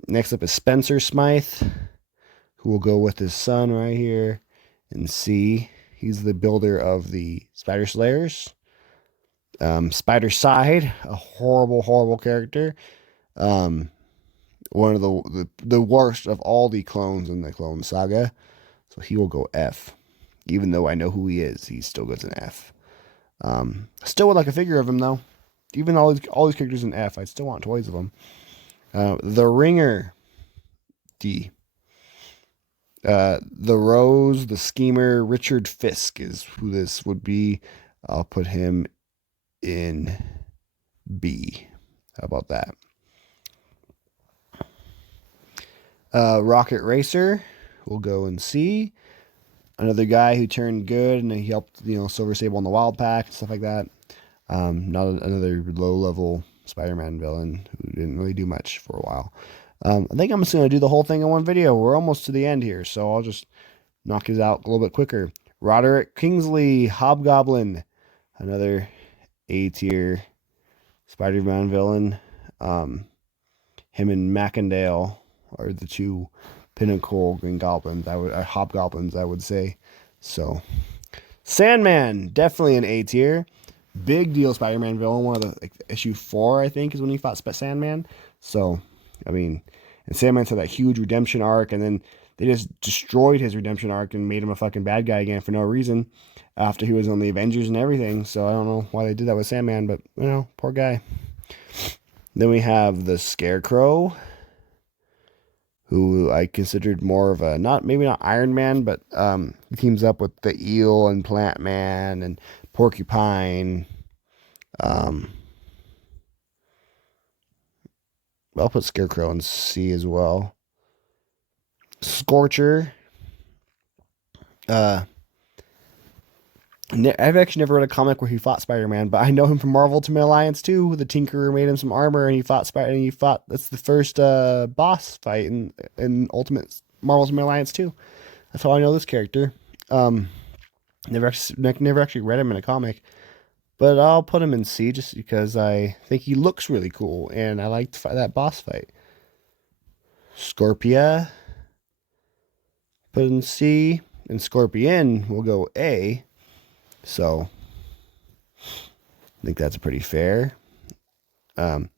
Next up is Spencer Smythe, who will go with his son right here in C. He's the builder of the Spider Slayers. Spider Side, a horrible character. One of the worst of all the clones in the Clone Saga. So he will go F. Even though I know who he is, he still goes an F. Still would like a figure of him though. Even all these characters in F, I still want toys of them. The Ringer, D. The Rose, the Schemer, Richard Fisk is who this would be. I'll put him in B. How about that? Rocket Racer will go in C. Another guy who turned good and he helped, Silver Sable in the Wild Pack and stuff like that. Not another low-level Spider-Man villain who didn't really do much for a while. I think I'm just going to do the whole thing in one video. We're almost to the end here, so I'll just knock it out a little bit quicker. Roderick Kingsley, Hobgoblin, another A-tier Spider-Man villain. Him and Macendale are the two pinnacle Green Goblins, Hobgoblins, I would say. So, Sandman, definitely an A tier. Big deal Spider-Man villain. One of the issue 4, I think, is when he fought Sandman. So, I mean, and Sandman's had that huge redemption arc, and then they just destroyed his redemption arc and made him a fucking bad guy again for no reason after he was on the Avengers and everything. So I don't know why they did that with Sandman, but poor guy. Then we have the Scarecrow, who I considered more of a maybe not Iron Man, but he teams up with the Eel and Plant Man and Porcupine. I'll put Scarecrow in C as well. Scorcher. I've actually never read a comic where he fought Spider-Man, but I know him from Marvel Ultimate Alliance too. The Tinkerer made him some armor, and he fought That's the first boss fight in Marvel Ultimate Alliance 2. That's how I know this character. Never actually read him in a comic, but I'll put him in C just because I think he looks really cool, and I liked that boss fight. Scorpia, put in C, and Scorpion will go A. So I think that's pretty fair. There's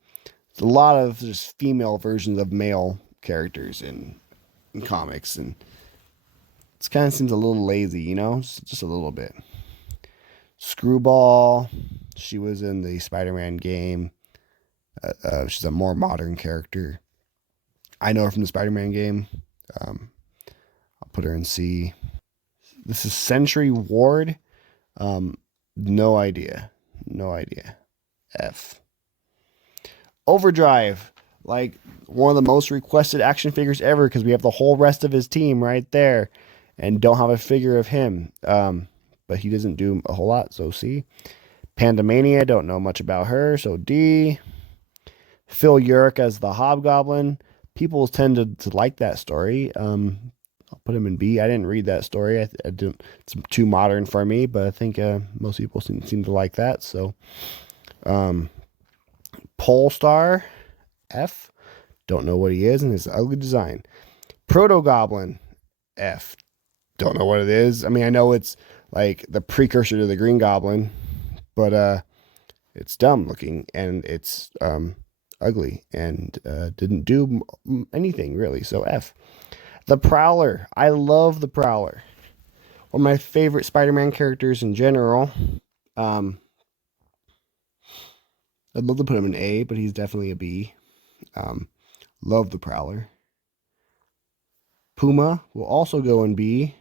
a lot of just female versions of male characters in comics, and it kind of seems a little lazy, just a little bit. Screwball, she was in the Spider-Man game. She's a more modern character. I know her from the Spider-Man game. I'll put her in C. This is Sentry Ward. No idea. F. Overdrive, like one of the most requested action figures ever, because we have the whole rest of his team right there and don't have a figure of him. But he doesn't do a whole lot, so C. Pandemania, don't know much about her, so D. Phil Urich as the Hobgoblin. People tend to like that story. I'll put him in B. I didn't read that story. I didn't. It's too modern for me, but I think most people seem to like that. So, Polestar, F. Don't know what he is, and his ugly design. Proto Goblin, F. Don't know what it is. I mean, I know it's like the precursor to the Green Goblin, but it's dumb looking, and it's ugly, and didn't do anything really. So F. The Prowler. I love the Prowler. One of my favorite Spider-Man characters in general. I'd love to put him in A, but he's definitely a B. Love the Prowler. Puma will also go in B,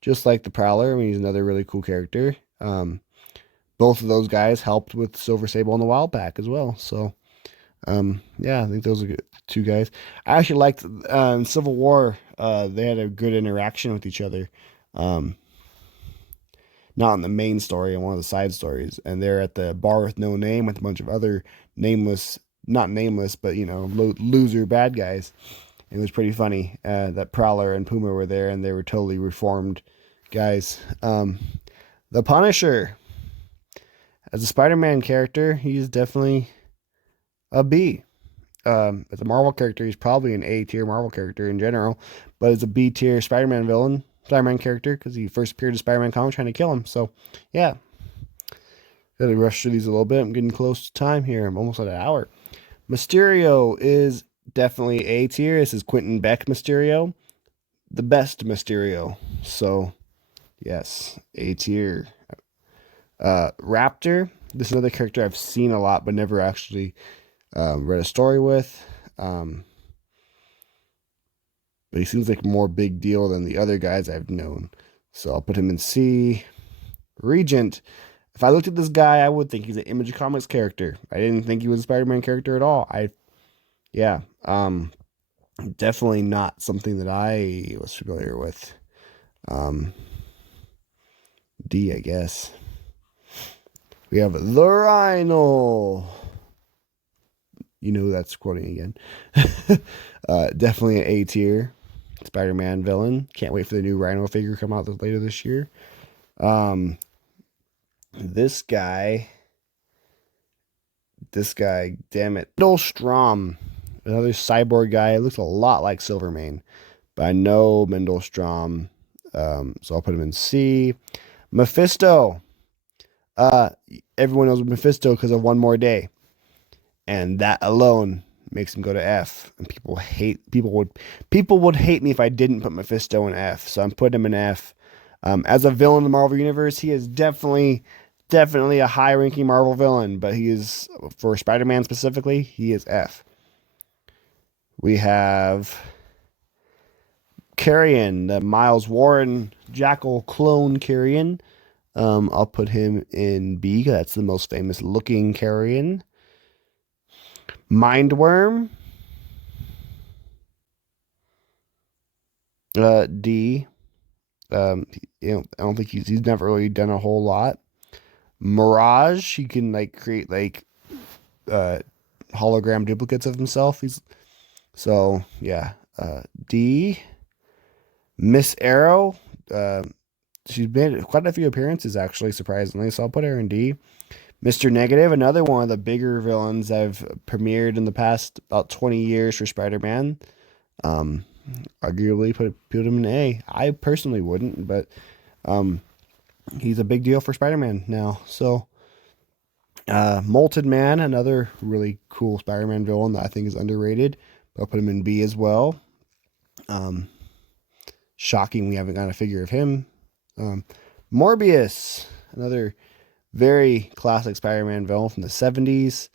just like the Prowler. I mean, he's another really cool character. Both of those guys helped with Silver Sable and the Wild Pack as well. So, yeah, I think those are good, two guys. I actually liked in Civil War. They had a good interaction with each other. Not in the main story, in one of the side stories. And they're at the bar with no name with a bunch of other not nameless, but loser bad guys. It was pretty funny that Prowler and Puma were there, and they were totally reformed guys. The Punisher, as a Spider-Man character, he's definitely a B. As a Marvel character, he's probably an A tier Marvel character in general, but as a B tier Spider-Man character, because he first appeared in Spider-Man comics trying to kill him. So, yeah. Gotta rush through these a little bit. I'm getting close to time here. I'm almost at an hour. Mysterio is definitely A tier. This is Quentin Beck Mysterio. The best Mysterio. So, yes, A tier. Raptor. This is another character I've seen a lot, but never actually read a story with. But he seems like a more big deal than the other guys I've known. So I'll put him in C. Regent. If I looked at this guy, I would think he's an Image Comics character. I didn't think he was a Spider-Man character at all. Definitely not something that I was familiar with. D, I guess. We have the Rhino. You know who that's quoting again. Definitely an A tier Spider-Man villain. Can't wait for the new Rhino figure to come out later this year. This guy, damn it. Mendel Strom, another cyborg guy. Looks a lot like Silvermane, but I know Mendel Strom, so I'll put him in C. Mephisto. Everyone knows Mephisto because of One More Day. And that alone makes him go to F. And people would hate me if I didn't put Mephisto in F. So I'm putting him in F. As a villain in the Marvel Universe, he is definitely a high-ranking Marvel villain, but he is, for Spider-Man specifically, he is F. We have Carrion, the Miles Warren Jackal clone Carrion. I'll put him in B, because that's the most famous looking Carrion. Mindworm, D. I don't think he's never really done a whole lot. Mirage, he can create hologram duplicates of himself. D. Miss Arrow, she's made quite a few appearances actually, surprisingly, so I'll put her in D. Mr. Negative, another one of the bigger villains I've premiered in the past about 20 years for Spider-Man. Arguably put him in A. I personally wouldn't, but he's a big deal for Spider-Man now. So Molted Man, another really cool Spider-Man villain that I think is underrated, but I'll put him in B as well. Shocking we haven't got a figure of him. Morbius, another very classic Spider-Man villain from the 70s.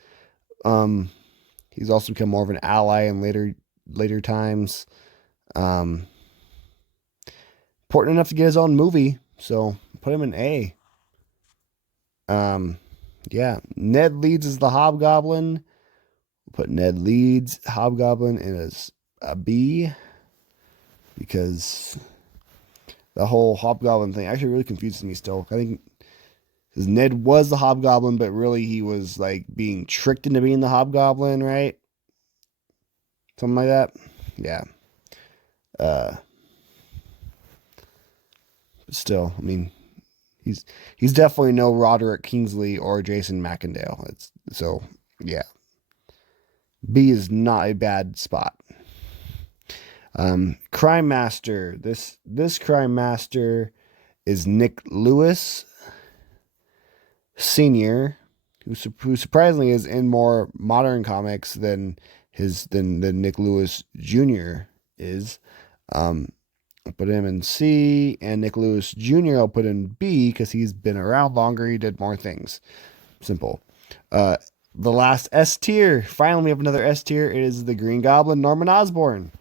He's also become more of an ally in later times. Important enough to get his own movie, so put him in A. Ned Leeds is the Hobgoblin. We'll put Ned Leeds Hobgoblin in as a B, because the whole Hobgoblin thing actually really confuses me still. I think because Ned was the Hobgoblin, but really he was being tricked into being the Hobgoblin, right? Something like that. Yeah. Still, I mean, he's definitely no Roderick Kingsley or Jason Macendale. B is not a bad spot. Crime Master. This Crime Master is Nick Lewis Sr., who surprisingly is in more modern comics than Nick Lewis Jr. is. I'll put him in C, and Nick Lewis Jr. I'll put in B, because he's been around longer. He did more things. Simple. The last S tier. Finally, we have another S tier. It is the Green Goblin, Norman Osborn.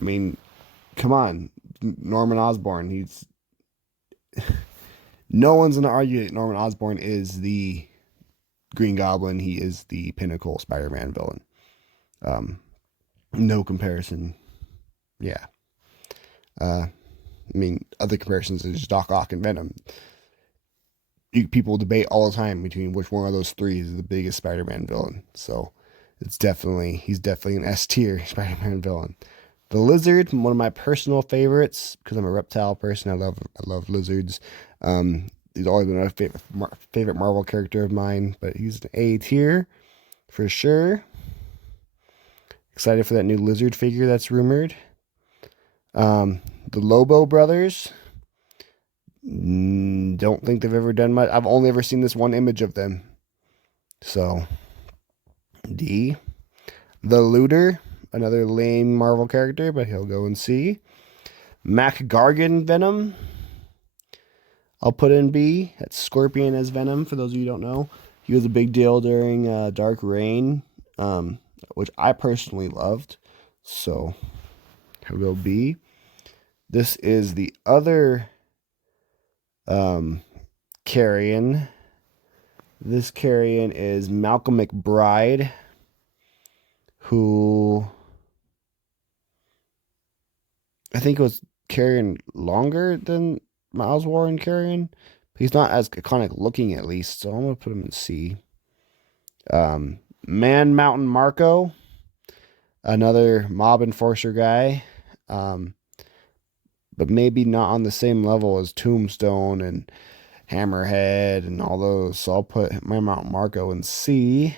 I mean, come on. Norman Osborn. He's... No one's going to argue that Norman Osborn is the Green Goblin. He is the pinnacle Spider-Man villain. No comparison. Yeah. I mean, other comparisons is Doc Ock and Venom. People debate all the time between which one of those three is the biggest Spider-Man villain. So he's definitely an S tier Spider-Man villain. The Lizard, one of my personal favorites, because I'm a reptile person. I love lizards. He's always been a favorite Marvel character of mine, but he's an A tier for sure. Excited for that new Lizard figure that's rumored. The Lobo brothers. Don't think they've ever done much. I've only ever seen this one image of them. So, D. The Looter, another lame Marvel character, but he'll go in C. Mac Gargan Venom, I'll put in B. That's Scorpion as Venom, for those of you who don't know. He was a big deal during Dark Reign, which I personally loved. So, he'll go B. This is the other Carrion. This Carrion is Malcolm McBride, who I think was Carrion longer than Miles Warren Carrion. He's not as iconic looking, at least, so I'm going to put him in C. Man Mountain Marco, another mob enforcer guy, but maybe not on the same level as Tombstone and Hammerhead and all those, so I'll put Man Mountain Marco in C.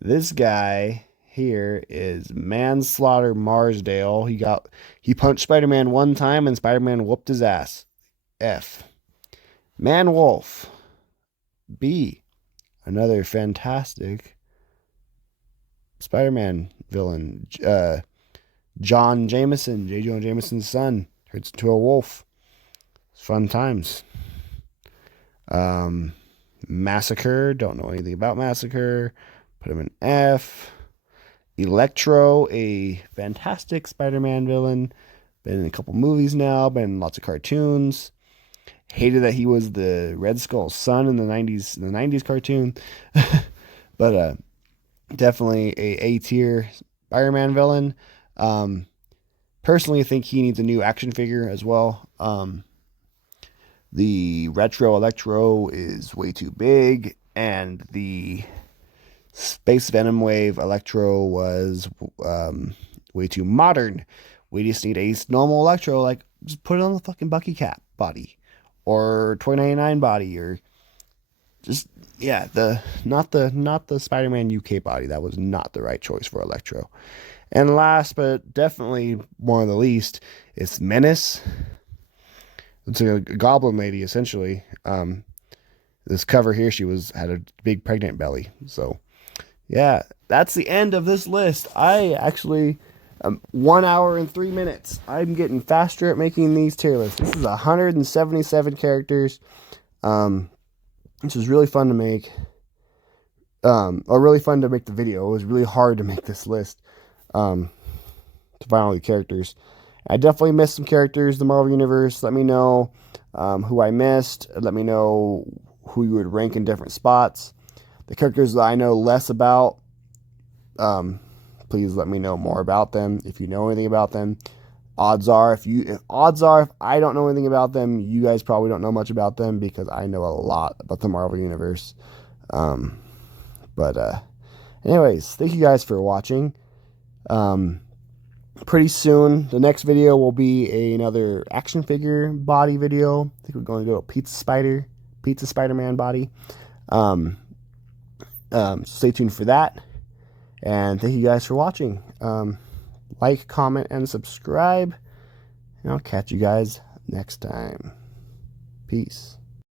This guy here is Manslaughter Marsdale. He punched Spider-Man one time and Spider-Man whooped his ass. F. Man Wolf. B. another fantastic Spider-Man villain. John Jameson, J. Jonah Jameson's son, turns into a wolf. It's fun times. Massacre, don't know anything about Massacre. Put him in F. Electro, a fantastic Spider-Man villain. Been in a couple movies now, been in lots of cartoons. Hated that he was the Red Skull's son in the 90s cartoon. But definitely a A-tier Spider-Man villain. Personally, I think he needs a new action figure as well. The Retro Electro is way too big, and the Space Venom Wave Electro was way too modern. We just need a normal Electro, like just put it on the fucking Bucky Cap body or Toy 99 body, or just not the Spider-Man UK body. That was not the right choice for Electro. And last but definitely one of the least, it's Menace. It's a goblin lady essentially. This cover here, she had a big pregnant belly. So yeah, that's the end of this list. I actually 1 hour and 3 minutes. I'm getting faster at making these tier lists. This is 177 characters. Which was really fun to make. Or really fun to make the video. It was really hard to make this list. To find all the characters. I definitely missed some characters in the Marvel Universe. Let me know who I missed. Let me know who you would rank in different spots. The characters that I know less about, please let me know more about them if you know anything about them. Odds are if I don't know anything about them, you guys probably don't know much about them, because I know a lot about the Marvel Universe. Anyways, thank you guys for watching. Pretty soon, the next video will be another action figure body video. I think we're going to go Pizza Spider-Man body. Stay tuned for that. And thank you guys for watching. Like, comment, and subscribe. And I'll catch you guys next time. Peace.